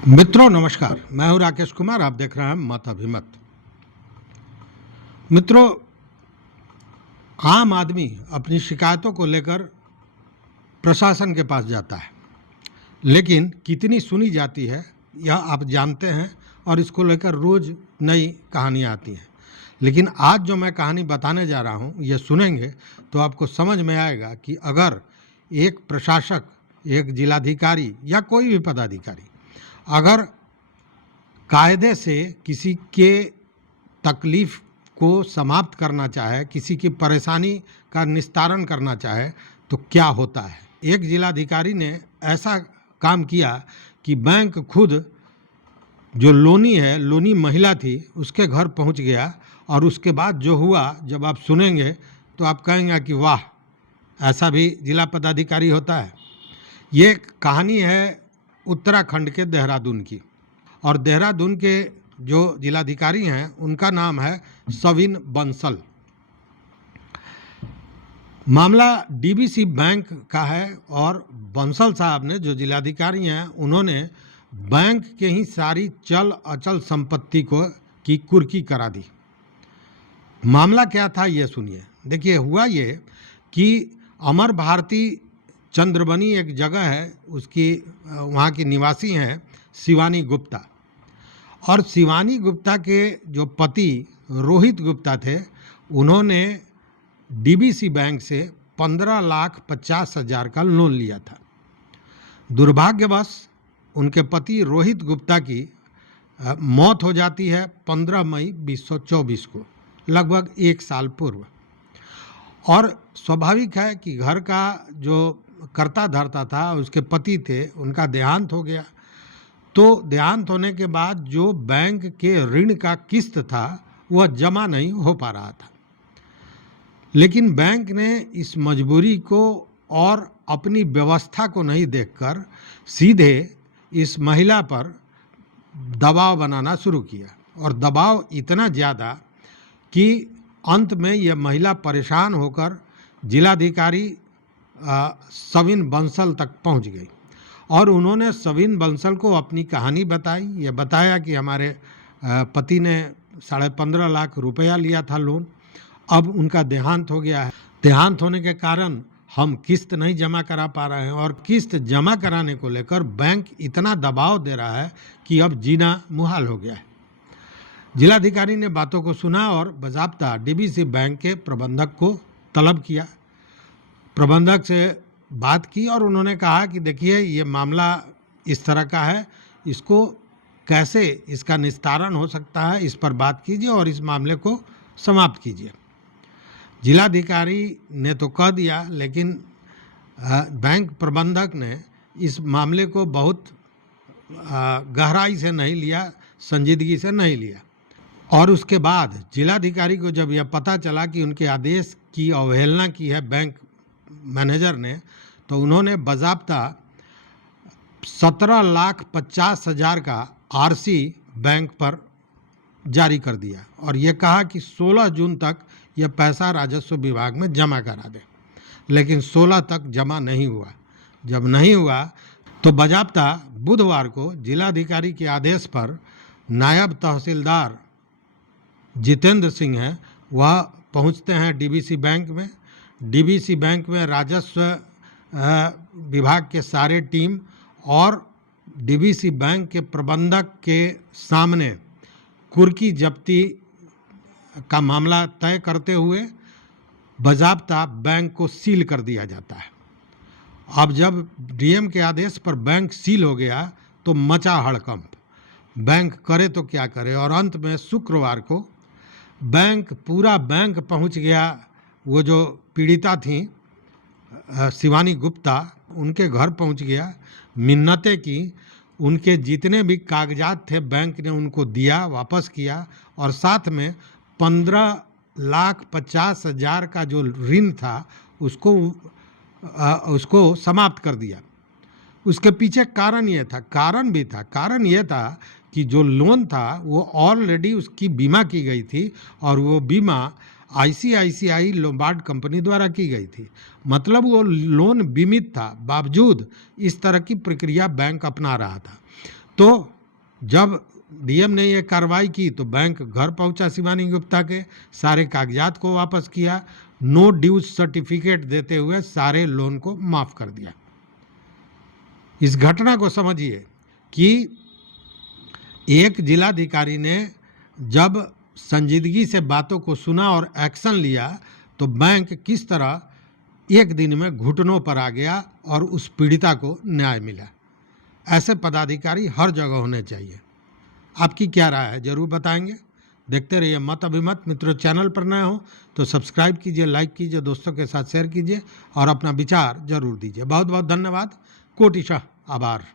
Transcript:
मित्रों नमस्कार, मैं हूं राकेश कुमार। आप देख रहे हैं मत अभिमत। मित्रों, आम आदमी अपनी शिकायतों को लेकर प्रशासन के पास जाता है, लेकिन कितनी सुनी जाती है यह आप जानते हैं और इसको लेकर रोज नई कहानियां आती हैं। लेकिन आज जो मैं कहानी बताने जा रहा हूं, ये सुनेंगे तो आपको समझ में आएगा कि अगर एक प्रशासक, एक जिलाधिकारी या कोई भी पदाधिकारी अगर कायदे से किसी के तकलीफ़ को समाप्त करना चाहे, किसी की परेशानी का निस्तारण करना चाहे, तो क्या होता है। एक जिलाधिकारी ने ऐसा काम किया कि बैंक खुद, जो लोनी महिला थी, उसके घर पहुंच गया और उसके बाद जो हुआ, जब आप सुनेंगे तो आप कहेंगे कि वाह, ऐसा भी जिला पदाधिकारी होता है। ये कहानी है उत्तराखंड के देहरादून की, और देहरादून के जो जिलाधिकारी हैं उनका नाम है सविन बंसल। मामला डीबीसी बैंक का है और बंसल साहब ने, जो जिलाधिकारी हैं, उन्होंने बैंक के ही सारी चल अचल संपत्ति की कुर्की करा दी। मामला क्या था ये सुनिए। देखिए, हुआ ये कि अमर भारती चंद्रबनी एक जगह है, उसकी वहाँ की निवासी हैं शिवानी गुप्ता, और शिवानी गुप्ता के जो पति रोहित गुप्ता थे, उन्होंने डीबीसी बैंक से 15,50,000 का लोन लिया था। दुर्भाग्यवश उनके पति रोहित गुप्ता की मौत हो जाती है 15 मई 2024 को, लगभग 1 साल पूर्व। और स्वाभाविक है कि घर का जो करता धरता था, उसके पति थे, उनका देहांत हो गया। तो देहांत होने के बाद जो बैंक के ऋण का किस्त था वह जमा नहीं हो पा रहा था। लेकिन बैंक ने इस मजबूरी को और अपनी व्यवस्था को नहीं देखकर सीधे इस महिला पर दबाव बनाना शुरू किया, और दबाव इतना ज़्यादा कि अंत में यह महिला परेशान होकर जिलाधिकारी सविन बंसल तक पहुंच गई, और उन्होंने सविन बंसल को अपनी कहानी बताई। ये बताया कि हमारे पति ने 15.5 लाख रुपया लिया था लोन, अब उनका देहांत हो गया है। देहांत होने के कारण हम किस्त नहीं जमा करा पा रहे हैं, और किस्त जमा कराने को लेकर बैंक इतना दबाव दे रहा है कि अब जीना मुहाल हो गया है। जिलाधिकारी ने बातों को सुना और बाज़ाब्ता डीबीसी बैंक के प्रबंधक को तलब किया। प्रबंधक से बात की और उन्होंने कहा कि देखिए, ये मामला इस तरह का है, इसको कैसे इसका निस्तारण हो सकता है, इस पर बात कीजिए और इस मामले को समाप्त कीजिए। जिलाधिकारी ने तो कह दिया, लेकिन बैंक प्रबंधक ने इस मामले को बहुत गहराई से नहीं लिया, संजीदगी से नहीं लिया। और उसके बाद जिलाधिकारी को जब यह पता चला कि उनके आदेश की अवहेलना की है बैंक मैनेजर ने, तो उन्होंने बाज़ाब्ता 17,50,000 का आरसी बैंक पर जारी कर दिया और ये कहा कि 16 जून तक यह पैसा राजस्व विभाग में जमा करा दे। लेकिन 16 तक जमा नहीं हुआ। जब नहीं हुआ तो बाज़ाब्ता बुधवार को जिलाधिकारी के आदेश पर नायब तहसीलदार जितेंद्र सिंह हैं, वह पहुंचते हैं डीबीसी बैंक में। डीबीसी बैंक में राजस्व विभाग के सारे टीम और डीबीसी बैंक के प्रबंधक के सामने कुर्की जब्ती का मामला तय करते हुए बाज़ाब्ता बैंक को सील कर दिया जाता है। अब जब डीएम के आदेश पर बैंक सील हो गया तो मचा हड़कंप। बैंक करे तो क्या करे, और अंत में शुक्रवार को पूरा बैंक पहुंच गया। वो जो पीड़िता थी शिवानी गुप्ता, उनके घर पहुंच गया, मिन्नतें की, उनके जितने भी कागजात थे बैंक ने उनको दिया, वापस किया, और साथ में 15,50,000 का जो ऋण था उसको समाप्त कर दिया। उसके पीछे कारण ये था कि जो लोन था वो ऑलरेडी उसकी बीमा की गई थी, और वो बीमा आईसीआईसीआई लोम्बार्ड कंपनी द्वारा की गई थी। मतलब वो लोन बीमित था, बावजूद इस तरह की प्रक्रिया बैंक अपना रहा था। तो जब डीएम ने ये कार्रवाई की तो बैंक घर पहुंचा शिवानी गुप्ता के, सारे कागजात को वापस किया, नो ड्यूज सर्टिफिकेट देते हुए सारे लोन को माफ कर दिया। इस घटना को समझिए कि एक जिलाधिकारी ने जब संजीदगी से बातों को सुना और एक्शन लिया तो बैंक किस तरह एक दिन में घुटनों पर आ गया और उस पीड़िता को न्याय मिला। ऐसे पदाधिकारी हर जगह होने चाहिए। आपकी क्या राय है जरूर बताएंगे। देखते रहिए मत अभिमत। मित्रों, चैनल पर नए हो तो सब्सक्राइब कीजिए, लाइक कीजिए, दोस्तों के साथ शेयर कीजिए और अपना विचार जरूर दीजिए। बहुत बहुत धन्यवाद। कोटिशः आभार।